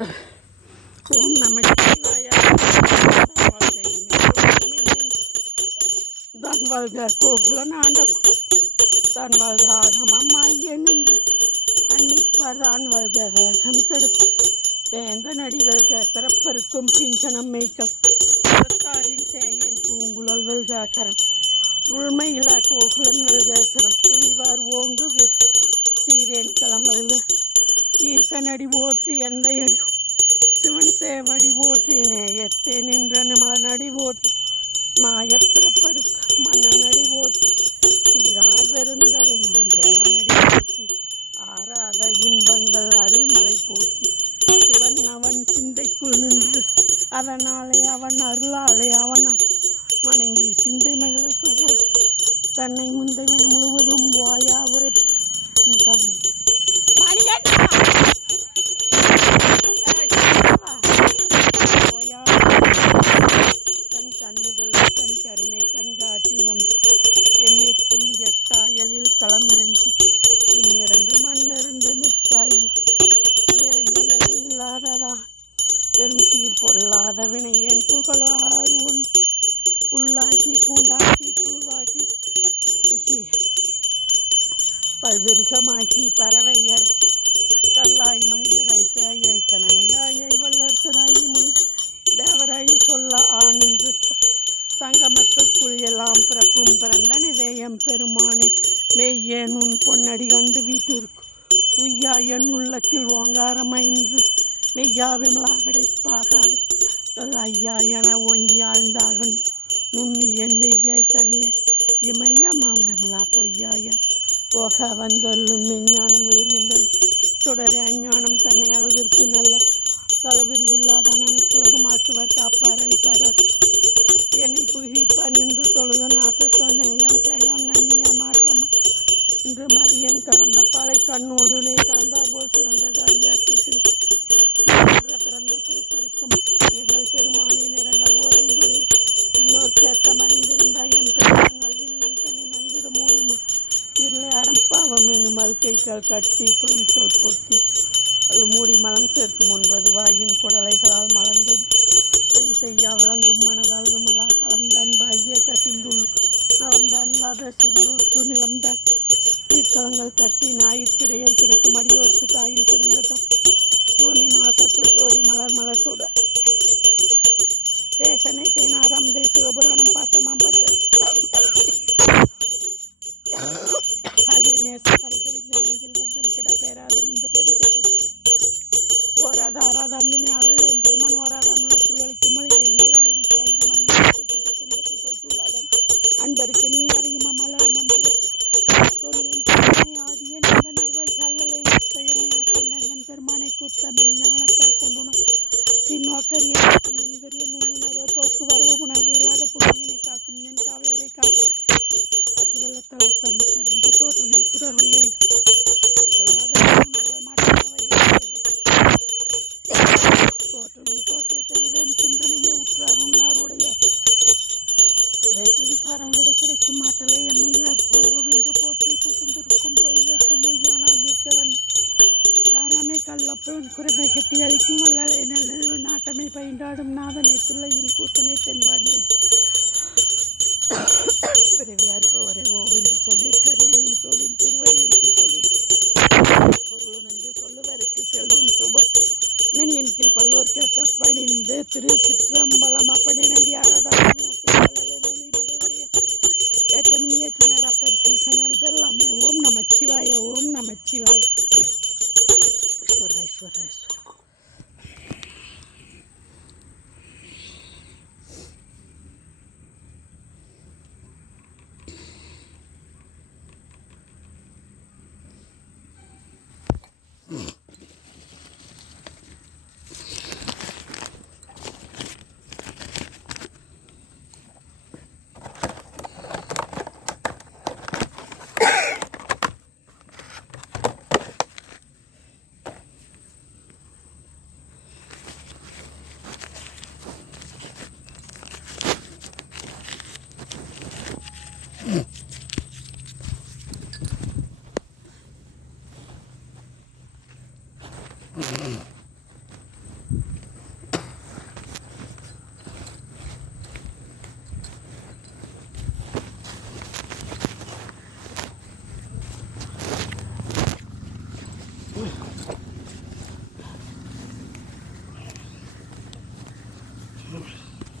ஓம் நம சிவாய. தான் வாழ்க கோகுலன் ஆண்ட தான் வாழ்க ஆகமம் ஆகிய நின்று அன்னிப்பார் தான் வாழ்க வேகம் கெடுத்து வேந்த நடி வெல்க பிறப்பருக்கும் பிஞ்சனம் மேய்க்கல் புறத்தாரின் சேயன் பூங்குழல் வெல்க கரம் உள்மையிலா கோகுலன் வெல்க சிரம் புவிவார் ஓங்கு சீரேன் களம் வெல்க ஈசனடி போற்றி எந்த அடி சிவன் சேவடி போற்றி நேயத்தே நின்ற நிமலனடி போற்றி மாயப்பிறப்பருக்கு மன்னனடி போற்றி சீரார் பெருந்தரை நம் தேவனடி போற்றி ஆராத இன்பங்கள் அருள்மலை போற்றி சிவன் அவன் சிந்தைக்குள் நின்று அதனாலே அவன் அருளாலே அவன் வணங்கி சிந்தை மகள சுவ தன்னை முந்தைவன முழுவதும் வாயா உரை தன் கண்ணுதல் கண் கருணை கண்காட்டி வந்து எண்ணிற்கும் எட்டாயலில் களமிறங்கி விண்ணிறந்து மண்ணிறந்து மிக்காயில் நிறைந்து இலை இல்லாததான் பெரும் சீர் பொல்லாத வினையேன் புகழாறு ஒன்று புல்லாகி பூண்டாகி புழுவாகி பல்விருகமாகி பறவையாய் கல்லாய் மனிதராய் பேயாய் கணங்காயை வல்லரசனாகி முன் தேவராய் சொல்ல ஆணின்று சங்கமத்துக்குள் எல்லாம் பிறப்பும் பிறந்தன் இதயம் பெருமானே மெய்யேன் உன் பொன்னடி கண்டு வீட்டிற்கு உய்யா என் உள்ளத்தில் ஓங்காரமைன்று மெய்யா விமலா விடைப்பாகாது ஐயா என ஓங்கி ஆழ்ந்தாகன் நுண்ணி என் வெய்யாய் தனிய இமையா விமலா பொய்யாயன் போக வந்தல்லும் மெஞ்ஞானம் எழுகின்றன தொடரே அஞ்ஞானம் தன்னை அகழ்விற்கு நல்ல களவிருதில்லாதான் அனைத்துலகமாக்குவர் காப்பார் அளிப்பார் என்னை புகிப்பார் நின்று தொழுக நாற்றத்தல் நேயம் சேயம் நன்னியா மாற்றம் இன்று மதியன் கறந்த பாலை கண்ணோடு நே கலந்தார் போல் சிறந்தது அடியார்க்கு பிறந்த பிறப்பருக்கும் எங்கள் பெருமானி நிறங்கள் ஓரைந்துரை இன்னொரு சேர்த்த மறிந்திருந்த என் பெருமான் வல்வினியின் தன்னை மந்திர மூடி இருளை அறம்பாவம் என்னும் மல்கைகள் கட்டி புறம் சொல் கொட்டி அது மூடி மனம் சேர்க்கும் 9 வாயின் குடலைகளால் மலர்ந்தது சரி செய்யா விளங்கும் மனதால் விமலா கலந்த அன்பாகிய கசிந்துள் நலந்தான் வாத சிறியோர்க்கு நிலம்தான் நீர்க்கலங்கள் கட்டி ஞாயிற்கிடையே கிடக்கும் அடியோர்க்கு தாயின் சிறந்த தூணி மாசற்ற ஜோதி மலர் மலர் சுட தேசனை தேனாராம் தே சிவபுராணம் பாசமாம் பற்ற நேச பரிபுரிந்த நெஞ்சில் வஞ்சம் கிட பேராது இந்த பெருந்தெற்கு போராத ஆறாத அந்தினி அளவில் என் பெருமன் ஓராதான் உள்ள சூழலிக்கும் மொழியை நீரழிக்க ஆயிரம் கூட்டு துன்பத்தை போய்த்துள்ளாதன் அன்பருக்கு நீ அவையும் மலரும் ஆதியன் அந்த நிர்வாகி அல்லலை தயமையாக கொண்டதன் பெருமானை கூட்டமின் ஞானத்தால் கொண்டுணும் பின்னோக்கரிய பெரிய நுண்ணுணர்வு போக்கு வரவு உணர்வு இல்லாத புண்ணியனை காக்கும் என் காவலரை காக்கும் அற்று வெள்ளத்தால் தம்மிக்கறிந்து தோற்றலின் சுடர்வழியை சொல்லாத தோற்றலின் தோற்றத்தை வேன் சிந்தனையை உற்றார் உண்ணாருடைய வேற்றுவிகாரம் விட கிடைக்கும் மாட்டலே எம்மையார் சவோவென்று போற்றி புகுந்திருக்கும் பொய்கட்டு மெய்யானால் மிக்க வந்து சாராமை கல்லப்பன் குறைமை கட்டி அளிக்கும் வல்லாலை நல்ல நாட்டமை பயின்றாடும் நாதனை துள்ளையின் கூத்தனை தென்பாண்டியன் பிறவியார்ப்பவரை ஓவென்று சொல்லிற்கரியனின் சொல்லின் திருவடி என்று சொல்லி பொருளும் என்று சொல்லுவருக்கு செல்வம் சுபம் நனியன் கீழ் பல்லோர் கேட்ட பணிந்து திரு சிற்றம்பலம் அப்படி நம்பி ஆராதனை ஏற்றமின் ஏற்றினார் அப்பர் சீசனால் பெறலாமே ஓம் நமச்சிவாய ஓம் நமச்சிவாய ஈஸ்வரா ஈஸ்வரா ஈஸ்வரா